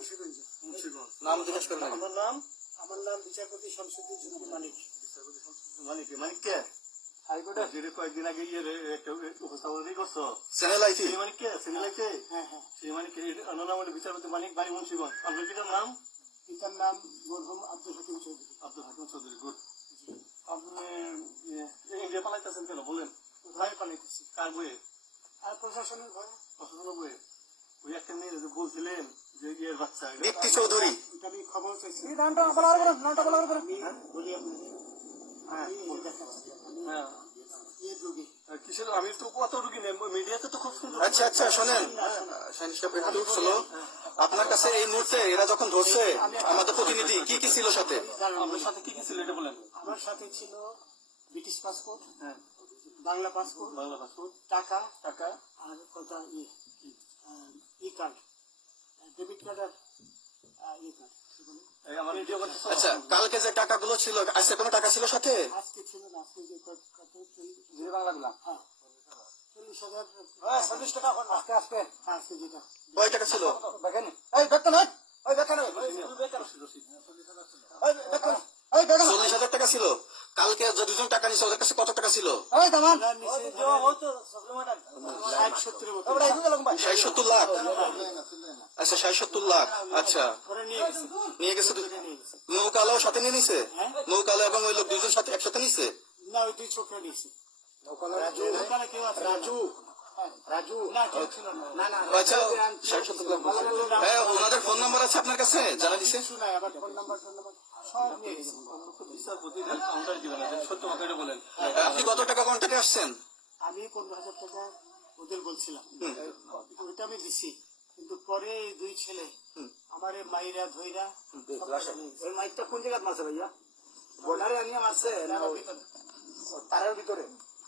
মুন্সিগঞ্জ। নাম জিজ্ঞেস করেন। আমার নাম বিচারপতি শামসুদ্দিন চৌধুরী মানিক। বিচারপতি শামসুদ্দিন মানিক, মানিক কে? হাইকোর্টে যেটা কয়েকদিন আগে একটা উপস্থাপন করছো চ্যানেলাইতে, সেই মানিক কে? চ্যানেলাইতে? হ্যাঁ হ্যাঁ। সেই মানিক নাম হলো বিচারপতি মানিক, বাড়ি মুন্সিগঞ্জ। আপনার পিতার নাম? পিতার নাম মরহুম আব্দুল হাকিম চৌধুরী। আব্দুল হাকিম চৌধুরী। গুড। আপনি ইন্ডিয়া পালাইতেছেন কেন বলেন? ভয় পালাইতেছি। কার বইয়ে? আর প্রশাসনের ভয়। প্রশাসনের বইয়ে? ওই একটা মেয়ে যে বলছিলেন যে ইয়ের বাচ্চা দীপ্তি চৌধুরী, এটা আমি খবর চাইছি। নামটা বলা হবে, নামটা বলা হবে। আমি বলি আপনাকে, আমি দেখাচ্ছি, আমি হ্যাঁ ইয়ে রোগী। কিসের? আমি তো কত রুগী নেই, মিডিয়াতে তো খুব সুন্দর। আচ্ছা আচ্ছা শোনেন একটু শোনো, আপনার কাছে এই মুহূর্তে এরা যখন ধরছে আমাদের প্রতিনিধি কি কি ছিল সাথে? আপনার সাথে কি কি ছিল এটা বলেন। আমার সাথে ছিল ব্রিটিশ পাসপোর্ট, হ্যাঁ, বাংলা পাসপোর্ট, বাংলা পাসপোর্ট, টাকা টাকা, আর কথা ই কার্ড, ডেবিট কার্ড আর ই কার্ড। এই আমার ভিডিও করতে। আচ্ছা, কালকে যে টাকাগুলো ছিল, আজকে কোনো টাকা ছিল সাথে? আজকে ছিল না, আজকে যে কত জিরো বাংলা দিলাম। হ্যাঁ 40,000। 40 টাকা আজকে আজকে হ্যাঁ আজকে যেটা কয় টাকা ছিল? দেখেন এই দেখতে নয়, ওই দেখেন, ওই দেখেন 40,000 টাকা ছিল। কালকে যে দুজন টাকা নিছে ওদের কাছে কত টাকা ছিল? 60-70 লাখ। আচ্ছা 60-70 লাখ। আচ্ছা নিয়ে গেছে, নৌকালো সাথে নিয়ে নিছে? নৌকালো এবং ওই লোক দুজন সাথে একসাথে নিছে? না, ওই দুই ছোকরা নিয়েছে। রাজু রাজু না, কেউ ছিল না। আচ্ছা 60-70 লাখ। হ্যাঁ, ওনাদের ফোন নাম্বার আছে আপনার কাছে? জানা দিছে? কিছু নাই, আবার ফোন নাম্বার সব নিয়ে গেছে। বিচারপতি কাউন্টার দিবেন, সত্য কথা এটা বলেন। আপনি কত টাকা কন্ট্যাক্টে আসছেন? আমি 15,000 টাকা ওদের বলছিলাম, ওইটা আমি দিছি। কিন্তু পরে এই দুই ছেলে আমার মাইরা ধইরা ওই মাইকটা কোন জায়গায় মারছে ভাইয়া? বর্ডারে আনিয়ে মারছে না তারের ভিতরে,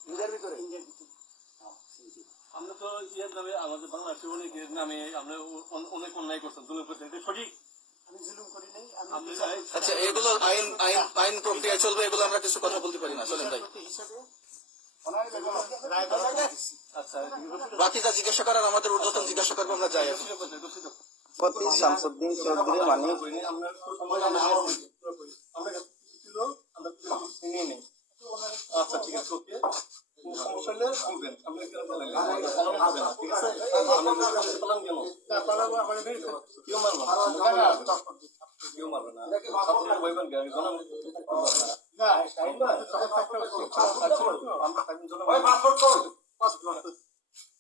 নিজের ভিতরে? আমরা তো ইয়ের নামে, আমাদের বাংলাদেশের অনেকের নামে আমরা অনেক অন্যায় করছেন, জুলুম করছেন, এটা সঠিক? আমি জুলুম করি নাই। আমি আচ্ছা, এগুলো আইন আইন আইন প্রক্রিয়া চলবে, এগুলো আমরা কিছু কথা বলতে পারি না। চলেন তাই, হিসাবে আচ্ছা বাকি যা জিজ্ঞাসা করার আমাদের ঊর্ধ্বতন জিজ্ঞাসা করবো, আমরা যাই। শামসুদ্দিন চৌধুরী মানিক, আচ্ছা ঠিক আছে, ওকে। সমস্যা হলে বলবেন, আমরা কেন বলেন ঠিক আছে? কেউ মারবো না, কেউ মারবে না, আপনারা বলবেন কি?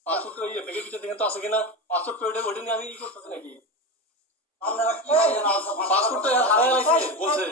পাসপোর্ট ইয়ে ব্যাগের ভিতরে দেখেন তো আছে কিনা? পাসপোর্ট ওইটা নিয়ে আমি ই করতেছি নাকি? পাসপোর্ট তো হারাই বলছে।